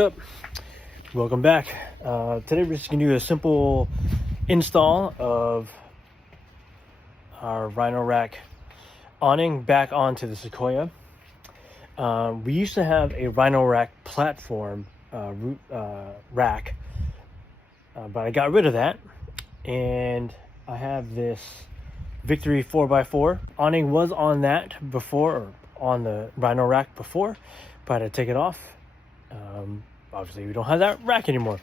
what up? Welcome back. Today we're just gonna do a simple install of our Rhino Rack awning back onto the Sequoia. We used to have a Rhino Rack platform rack, but I got rid of that, and I have this Victory 4x4 awning. Was on that before, or on the Rhino Rack before, but I had to take it off. Obviously we don't have that rack anymore,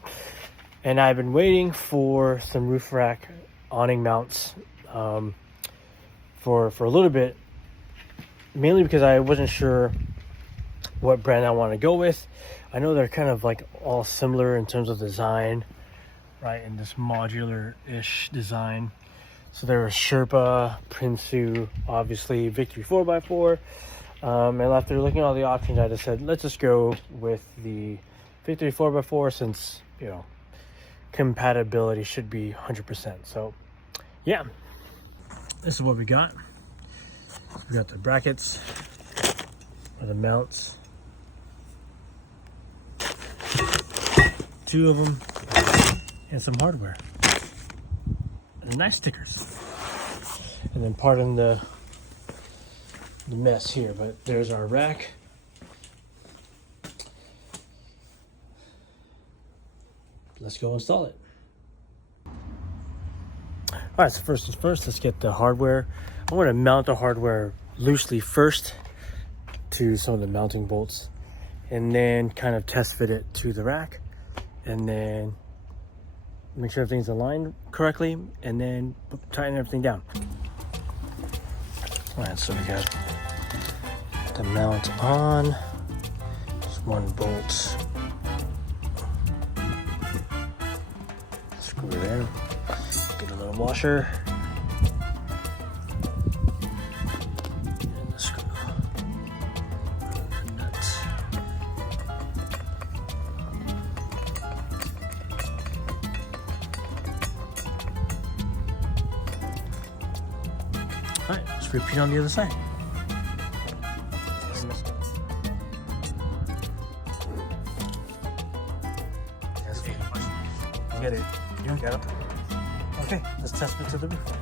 and I've been waiting for some roof rack awning mounts for a little bit, mainly because I wasn't sure what brand I want to go with. I know they're kind of like all similar in terms of design, right, in this modular-ish design. So there was Sherpa, Prinsu, obviously Victory 4x4, and after looking at all the options, I just said, let's just go with the Victory 4x4, since, you know, compatibility should be 100%. So yeah, this is what we got. We got the brackets or the mounts, 2 of them, and some hardware and nice stickers. And then pardon the mess here, but there's our rack. Let's go install it. All right, so first things first, let's get the hardware. I want to mount the hardware loosely first to some of the mounting bolts, and then kind of test fit it to the rack, and then make sure everything's aligned correctly, and then tighten everything down. All right, so we got the mount on. Just 1 bolt. Screw it in. Get a little washer. And the screw. And the nuts. Alright, let's repeat on the other side. You get it. You got it. Okay, let's test it to the roof.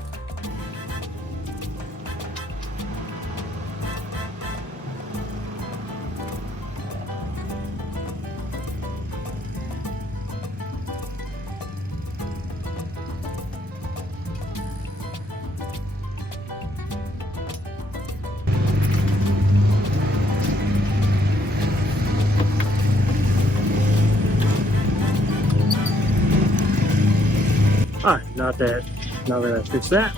All right, now that I fixed that,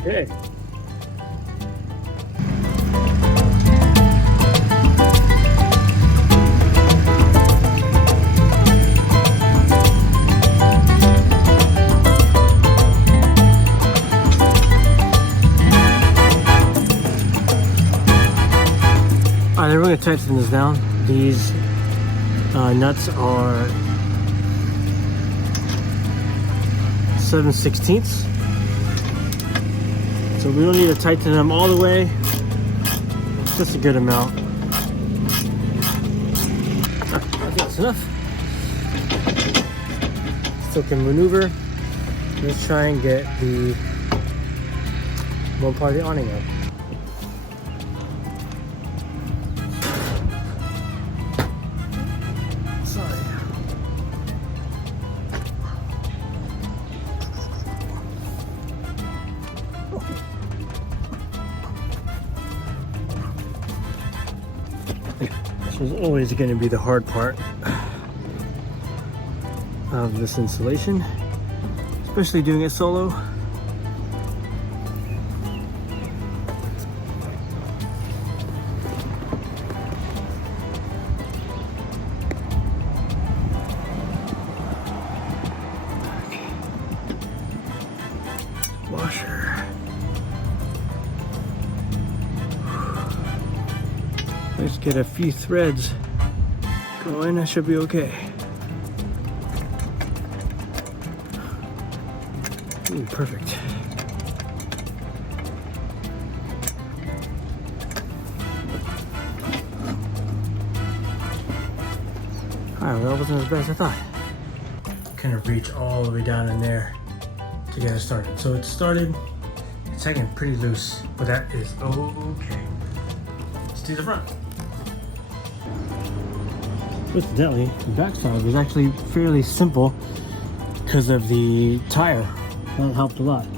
okay. Alright, we're going to tighten this down. These nuts are 7/16, so we don't need to tighten them all the way, just a good amount. I think that's enough. Still can maneuver. Let's try and get the one part of the awning up. This is always going to be the hard part of this installation, especially doing it solo. Washer. Let's get a few threads going. I should be okay. Ooh, perfect. Alright, well, that wasn't as bad as I thought. Kind of reach all the way down in there to get it started. So it started, it's hanging pretty loose, but that is okay. Let's do the front. Coincidentally, the backside was actually fairly simple because of the tire. That helped a lot.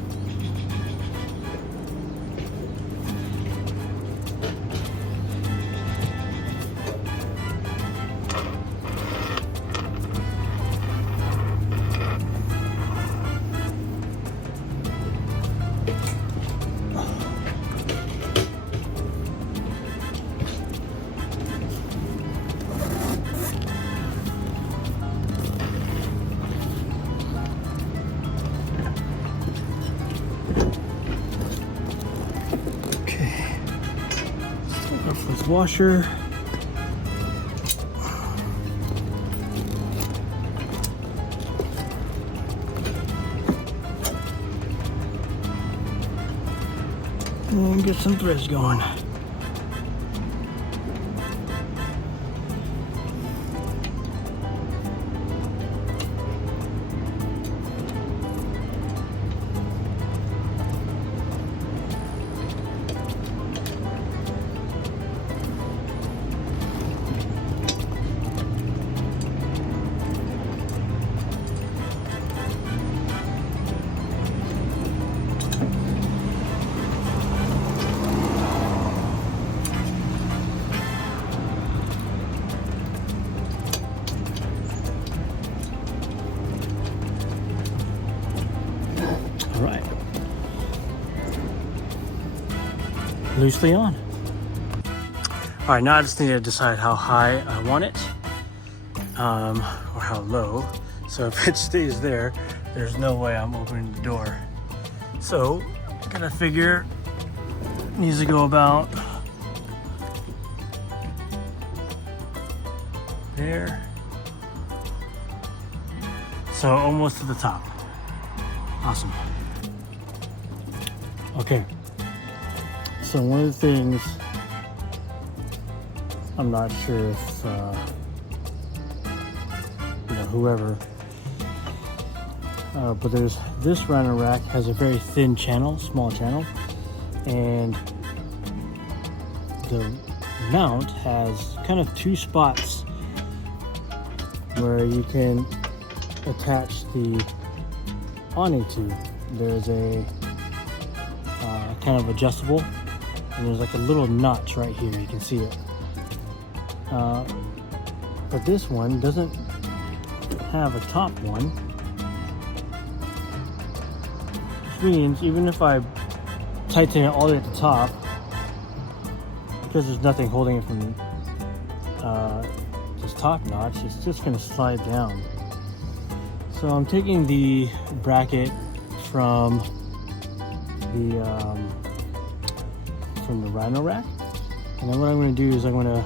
Washer. And get some threads going. Loosely on. All right, now I just need to decide how high I want it, or how low. So if it stays there, there's no way I'm opening the door. So I gotta figure it needs to go about there. So almost to the top. Awesome. Okay. So one of the things, I'm not sure if, whoever, but there's this Rhino rack has a very thin channel, small channel, and the mount has kind of two spots where you can attach the awning to. There's a kind of adjustable, and there's like a little notch right here, you can see it. But this one doesn't have a top one, which means even if I tighten it all the way at the top, because there's nothing holding it from this top notch, it's just going to slide down. So I'm taking the bracket from the Rhino rack, and then what I'm going to do is I'm going to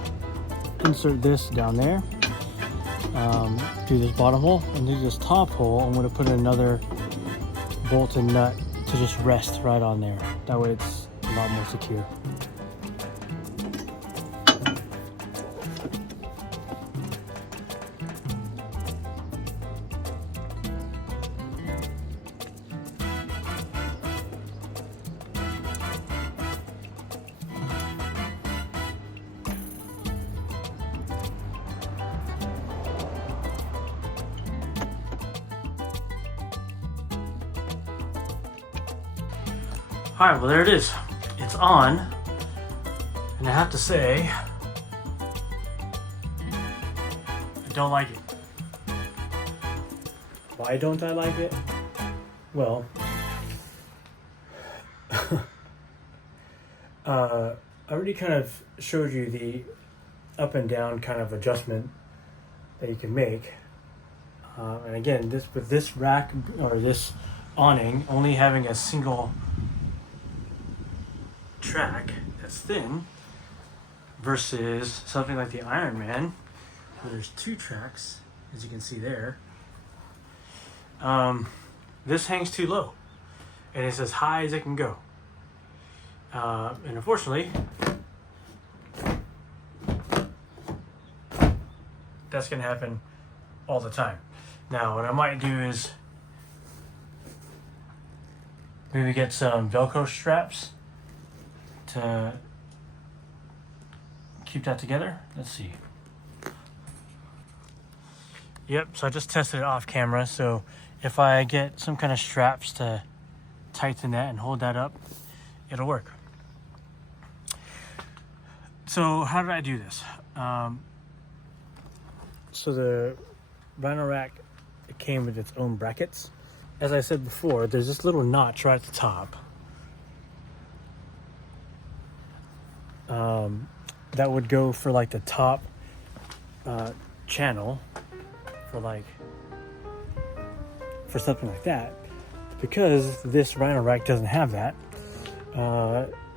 insert this down there through this bottom hole, and through this top hole I'm going to put in another bolt and nut to just rest right on there. That way it's a lot more secure. All right, well there it is. It's on, and I have to say, I don't like it. Why don't I like it? Well, I already kind of showed you the up and down kind of adjustment that you can make. And again, with this rack or this awning only having a single track that's thin, versus something like the Iron Man, where there's 2 tracks, as you can see there. This hangs too low, and it's as high as it can go. And unfortunately, that's gonna happen all the time. Now, what I might do is maybe get some Velcro straps to keep that together. Let's see. Yep, so I just tested it off camera. So if I get some kind of straps to tighten that and hold that up, it'll work. So how did I do this? So the Rhino Rack, it came with its own brackets. As I said before, there's this little notch right at the top that would go for like the top channel for something like that. Because this Rhino Rack doesn't have that,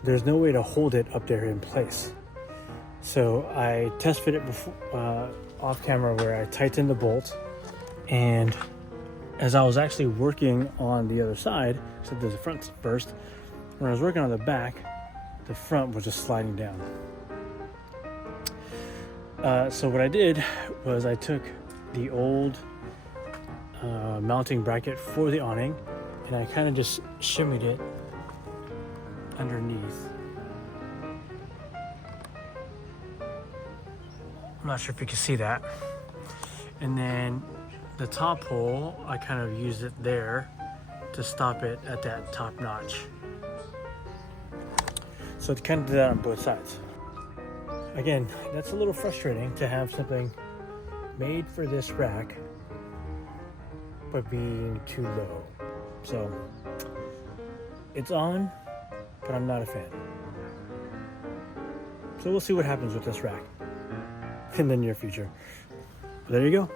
there's no way to hold it up there in place. So I test fit it before, off camera, where I tightened the bolt, and as I was actually working on the other side, except there's the front first, when I was working on the back, the front was just sliding down. So what I did was I took the old mounting bracket for the awning, and I kind of just shimmied it underneath. I'm not sure if you can see that. And then the top hole, I kind of used it there to stop it at that top notch. So it kind of did that on both sides. Again, that's a little frustrating to have something made for this rack but being too low. So it's on, but I'm not a fan. So we'll see what happens with this rack in the near future. But there you go.